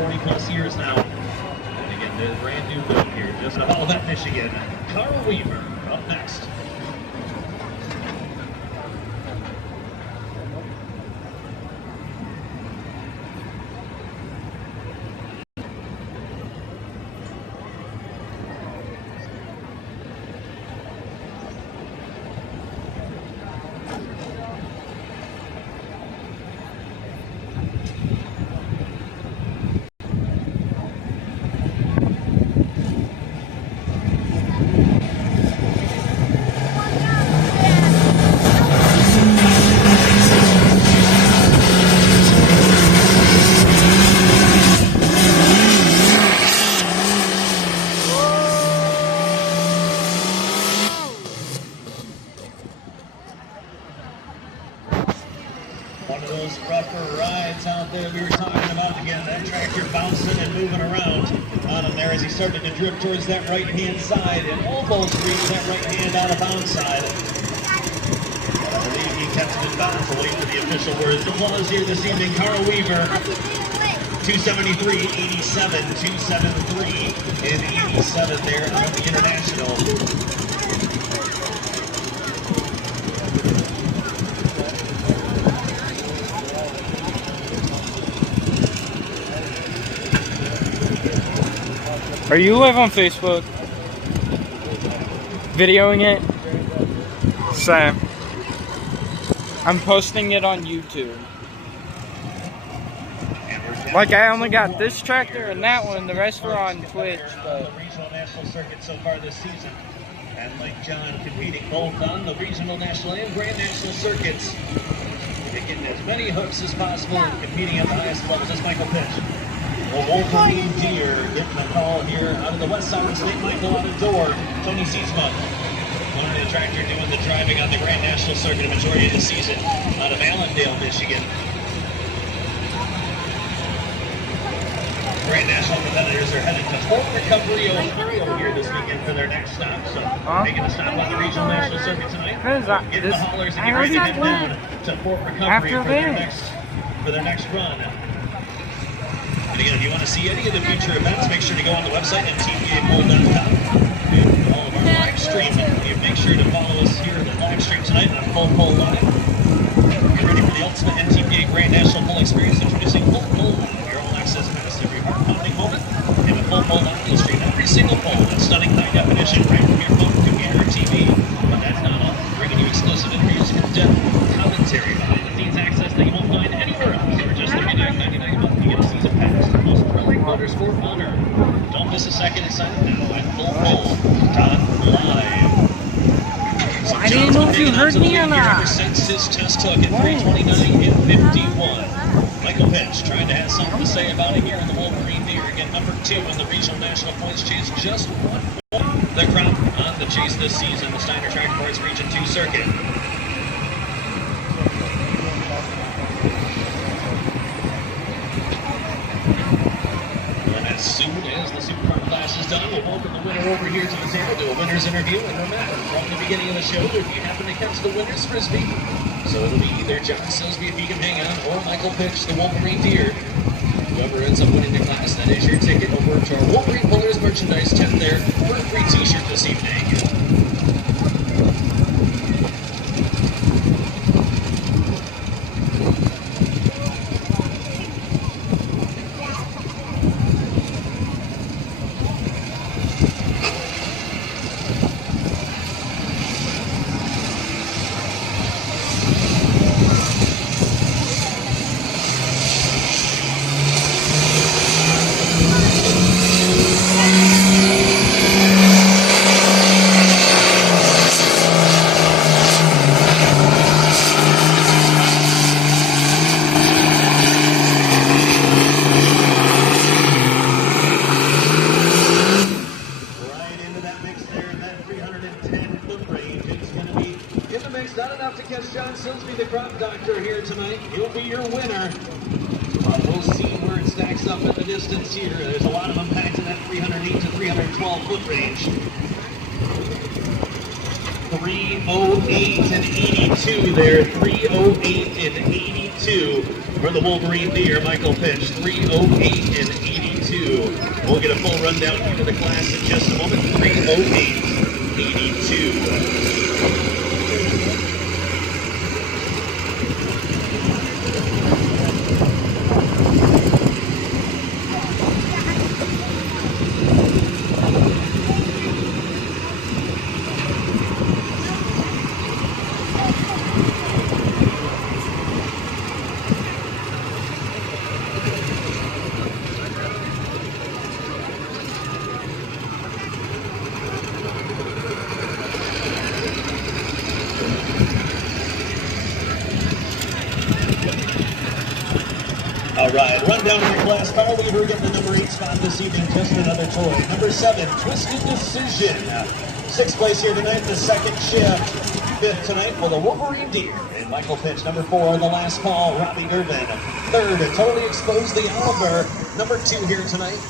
40 plus years now. And again, they're brand new build here, just out of Howlett, Michigan. Carl Weaver up next. One of those rougher rides out there we were talking about. Again, that tractor bouncing and moving around on him there as he started to drift towards that right-hand side and almost reached that right-hand out of bounds side. But I believe he kept it in bounds to wait for the official words. Applause here this evening, Carl Weaver. 273, 87, 273, and 87 there on the International. Are you live on Facebook? Videoing it? Same. I'm posting it on YouTube. Like, I only got this tractor and that one, the rest were on Twitch. But the regional national circuit so far this season. And Lake John competing both on the regional national and grand national circuits. They're getting as many hooks as possible and competing at the highest levels. As Michael Pitch. Well, Wolverine Deer getting a call here out of the West Side State Michael out of door. Tony Seesma, one of the tractor doing the driving on the Grand National Circuit a majority of the season out of Allendale, Michigan. Grand National competitors are headed to Fort Recovery, Ohio here this weekend for their next stop. So making a stop on the Regional National Circuit tonight. Getting the haulers and ready to head down to Fort Recovery for their next run. And again, if you want to see any of the future events, make sure to go on the website at tpapole.com. And all of our live stream. Make sure to follow us here in the live stream tonight on Full Pole Live. Get ready for the ultimate NTPA Grand National Pole Experience, introducing Full Pole Live, your all-access pass every heart-pounding moment. And with Full Pole Live, you'll stream every single pole in stunning high definition right from your phone, computer, or TV. But that's not all. Bringing you exclusive interviews, in-depth commentary, behind-the-scenes access that you won't find anywhere else. For just $39.99 a month, you get a season pass. Motorsport honor. Don't miss a second and sign up now at fullpole.live. So I didn't know if you heard me or not. Since his test took at 329 and 51. Michael Pitch trying to have something to say about it here in the Wolverine Deer. Again, number 2 in the regional national points chase, just 1 point. The crowd on the chase this season, the Steiner Tractor Parts Region 2 circuit. As soon as the Supercar class is done, we'll welcome the winner over here to the table, do a winner's interview, and remember, from the beginning of the show, if you happen to catch the winner's frisbee, so it'll be either John Silsby if he can hang on, or Michael Pitch, the Wolverine Deer. Whoever ends up winning the class, that is your ticket over to our Wolverine Pullers merchandise tent there for a free t-shirt this evening. Not enough to catch John Silsby, the crop doctor, here tonight. He'll be your winner. We'll see where it stacks up in the distance here. There's a lot of them packed in that 308 to 312 foot range. 308 and 82 there. 308 and 82 For the Wolverine Deer, Michael Pitch, 3:08 and 82. We'll get a full rundown here to the class in just a moment. 3:08.82. All right, rundown of the class. Carl Weaver getting the number 8 spot this evening, just another toy. Number 7, Twisted Decision. 6th place here tonight, the second shift. 5th tonight for the Wolverine Deer. And Michael Pitch, number 4, the last call, Robbie Durbin. 3rd, Totally Exposed the Oliver. Number 2 here tonight.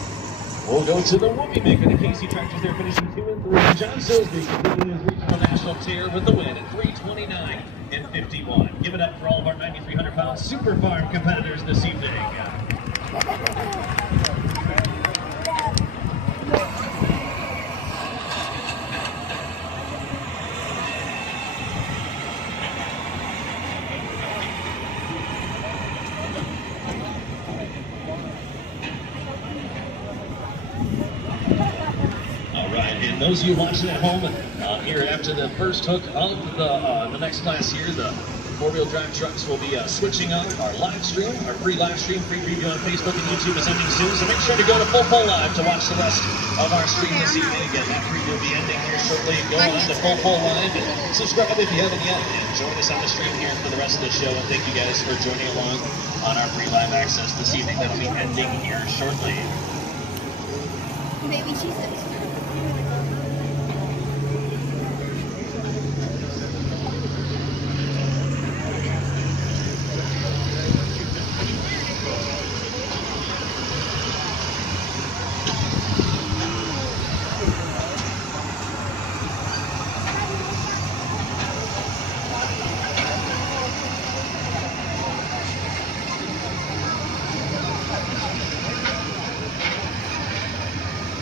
We'll go to the Whoopie Maker, the Casey Tractors. They're finishing 2 and 3. John Silsby continuing his regional national tear with the win at 3:29 and 51. Give it up for all of our 9,300-pound Super Farm competitors this evening. And those of you watching at home, here after the first hook of the next class here, the four-wheel drive trucks will be switching up. Our live stream, our free live stream, free preview on Facebook and YouTube is ending soon, so make sure to go to Full Pull Live to watch the rest of our stream this evening. Again, that preview will be ending here shortly. Go on to Full Pull Live and subscribe if you haven't yet, and join us on the stream here for the rest of the show. And thank you guys for joining along on our free live access this evening. That'll be ending here shortly. Maybe she said.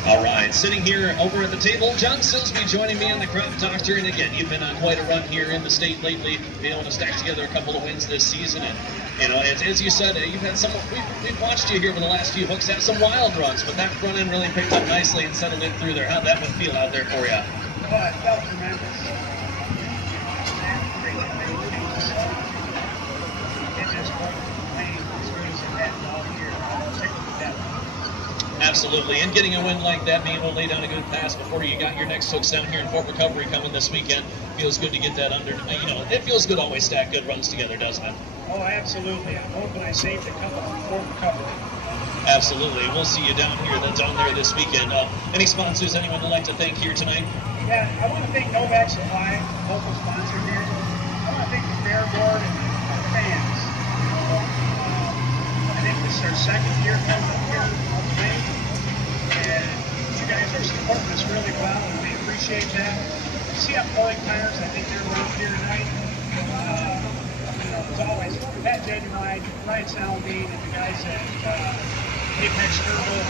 All right, sitting here over at the table, John Silsby joining me on the Crop Doctor. And again, you've been on quite a run here in the state lately, being able to stack together a couple of wins this season. And, you know, as you said, you've had some, we've watched you here for the last few hooks have some wild runs, but that front end really picked up nicely and settled in through there. How'd that one feel out there for you? Oh, it felt tremendous. It just wasn't playing as good as it had all year, particularly that one. Absolutely, and getting a win like that, being able to lay down a good pass before you got your next hooks down here in Fort Recovery coming this weekend, feels good to get that under, you know, it feels good to always stack good runs together, doesn't it? Oh, absolutely. I'm hoping I saved a couple for Fort Recovery. Absolutely. We'll see you down there this weekend. Any sponsors anyone would like to thank here tonight? Yeah, I want to thank Novak Supply, local sponsor here. I want to thank the Fair Board and our fans. I think this is our second year coming up here on the lake, and you guys are supporting us really well, and we appreciate that. See up Pulling Tires, I think they're around here tonight. You know, as always, Pat Genuine, Ryan Saladin, and the guys at Apex Turbo.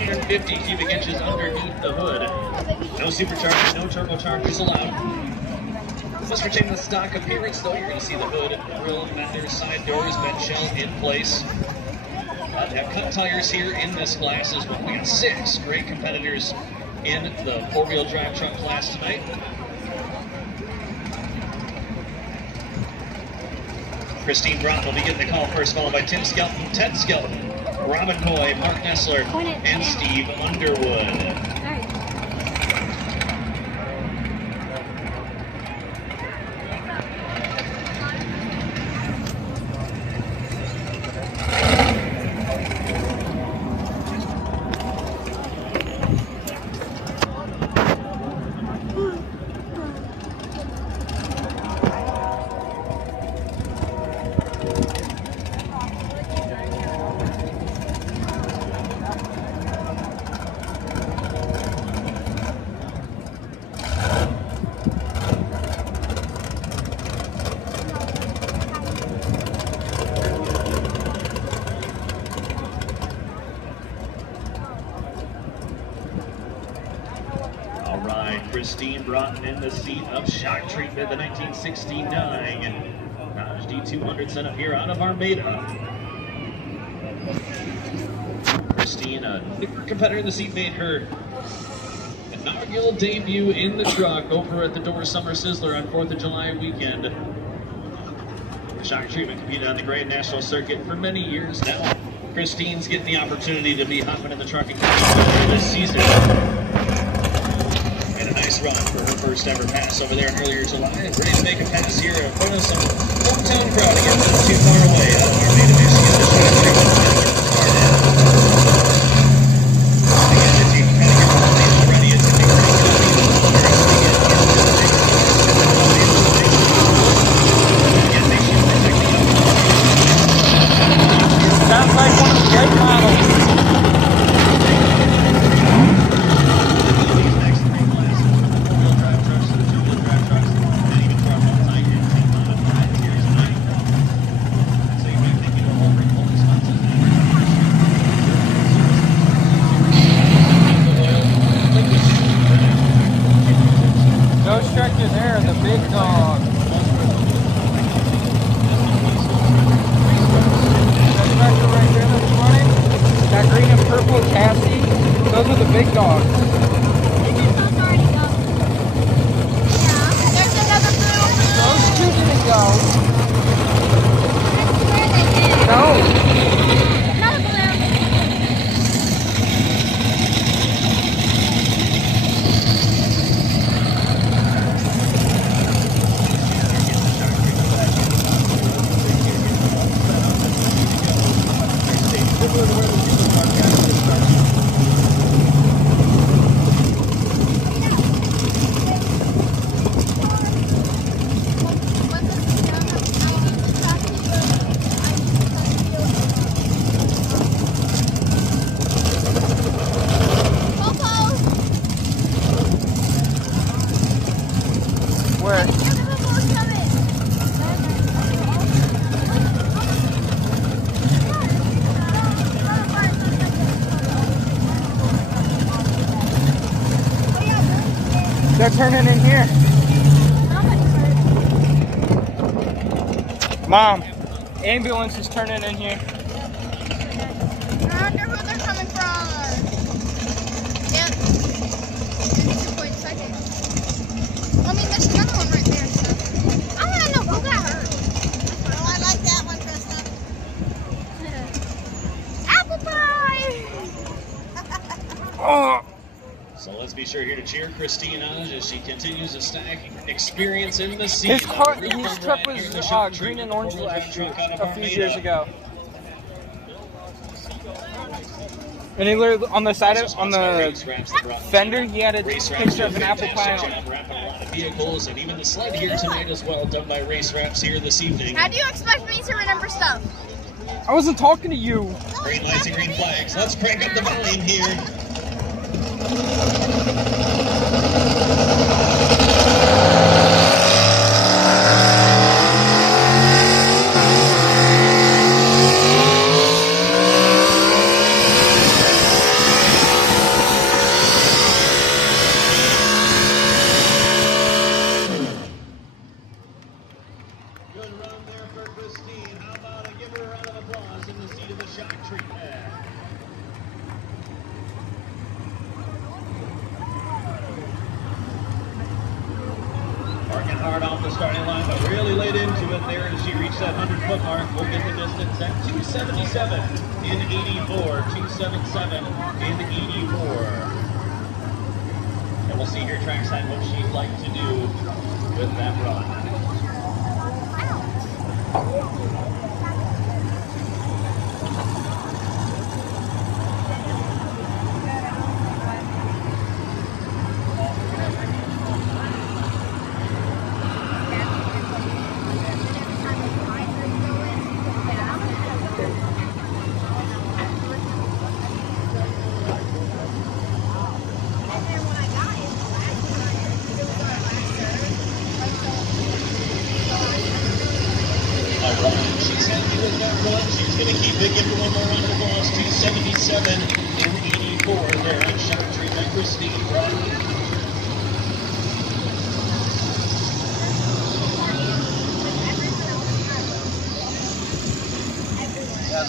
50 cubic inches underneath the hood. No superchargers, no turbochargers allowed. Just retain the stock appearance, though. You're going to see the hood, grill, fenders, side doors, vent shell in place. They have cut tires here in this class as well. We got 6 great competitors in the four-wheel drive truck class tonight. Christine Brown will be getting the call first, followed by Tim Skelton, Ted Skelton, Robin Coy, Mark Nessler, and Steve Underwood. Christine Broughton in the seat of shock treatment, the 1969 Dodge D200 sent up here out of Armada. Christine, a newer competitor in the seat, made her inaugural debut in the truck over at the Door Summer Sizzler on 4th of July weekend. Shock treatment competed on the Grand National Circuit for many years now. Christine's getting the opportunity to be hopping in the truck this season. And a nice run for her first ever pass over there in earlier July. Ready to make a pass here in front of some hometown crowd again, not too far away out of Armada, Michigan. The shock treatment again, the team kind of gets the station ready. It's a big Sounds like one of the great models. These next three classes, from the four-wheel drive trucks to the two-wheel drive trucks, and even to our multi-engine modified here tonight. So you might think it'll all bring home responses. Those tractors there are the big dogs. Right there that's running, that green and purple chassis, those are the big dogs. There's another blue. Those two didn't go. No. Another blue. Where? They're turning in here. Mom, ambulance is turning in here. I wonder who they're coming from. Yep. And 2.2. I mean, there's another one right there, so. I want to know who got hurt. Oh, I like that one, Krista. Apple pie! Oh, So let's be sure here to cheer Christine on as she continues to stack experience in the seat. his truck was green and orange last year, a few years ago. And he literally, on the side of, on the fender, he had a picture of an apple pie on it. Vehicles and even the sled here tonight as well, done by Race Wraps here this evening. How do you expect me to remember stuff? I wasn't talking to you. Green lights and green flags. Let's crank up the volume here. Good run there for Christine. How about I give her a round of applause in the seat of the shock treatment. Working hard off the starting line, but really late into it there as she reached that 100-foot mark. We'll get the distance at 277 in 84. 277 in 84. And we'll see here trackside what she'd like to do with that run. She's happy with that run. She's going to keep it. Give her one more round of applause. 277 in 84 there on shock treatment. Christine Broughton.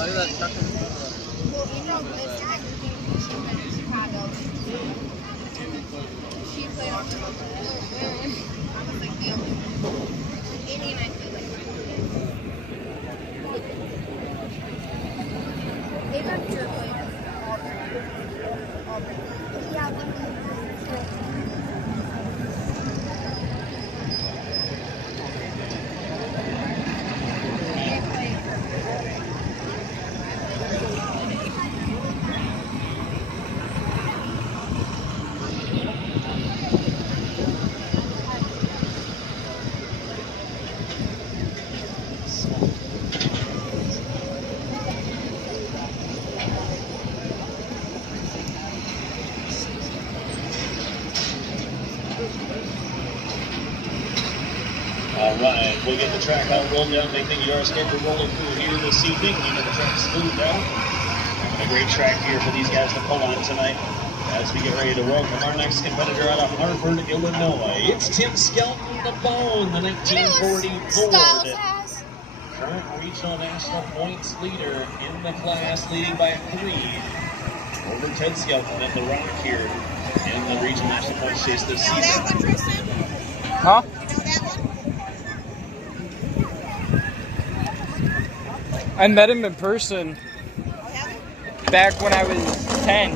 Well, you know, Liz Aggerton, she's been in Chicago. She played on the I was like, Indian, I feel like. They got your play. All right, we'll get the track out rolled down. They think you are scheduled to roll through here this evening. You know the track's smooth out. Having a great track here for these guys to pull on tonight as we get ready to welcome our next competitor out of Hartford, Illinois. It's Tim Skelton, the Bone, the 1940 Ford. Current regional national points leader in the class, leading by 3 over Ted Skelton at the Rock here in the regional national points chase this season. Huh? I met him in person back when I was 10.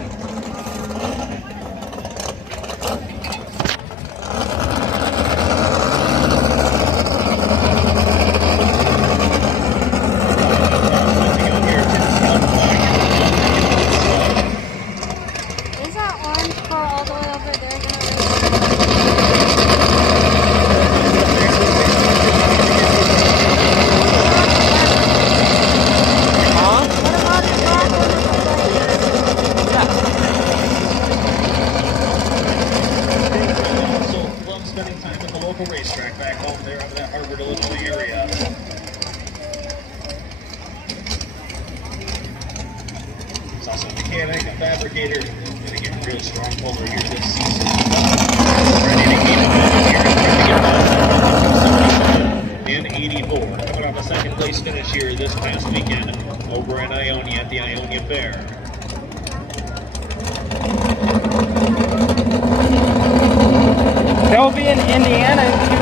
Is that orange car all the way over there gonna spending time at the local racetrack back home there over that Hartford, Illinois area. He's also a mechanic, a fabricator, and again, a real strong puller here this season. Ready to keep it here in 84. Coming off a second place finish here this past weekend over in Ionia at the Ionia Fair. They'll be in Indiana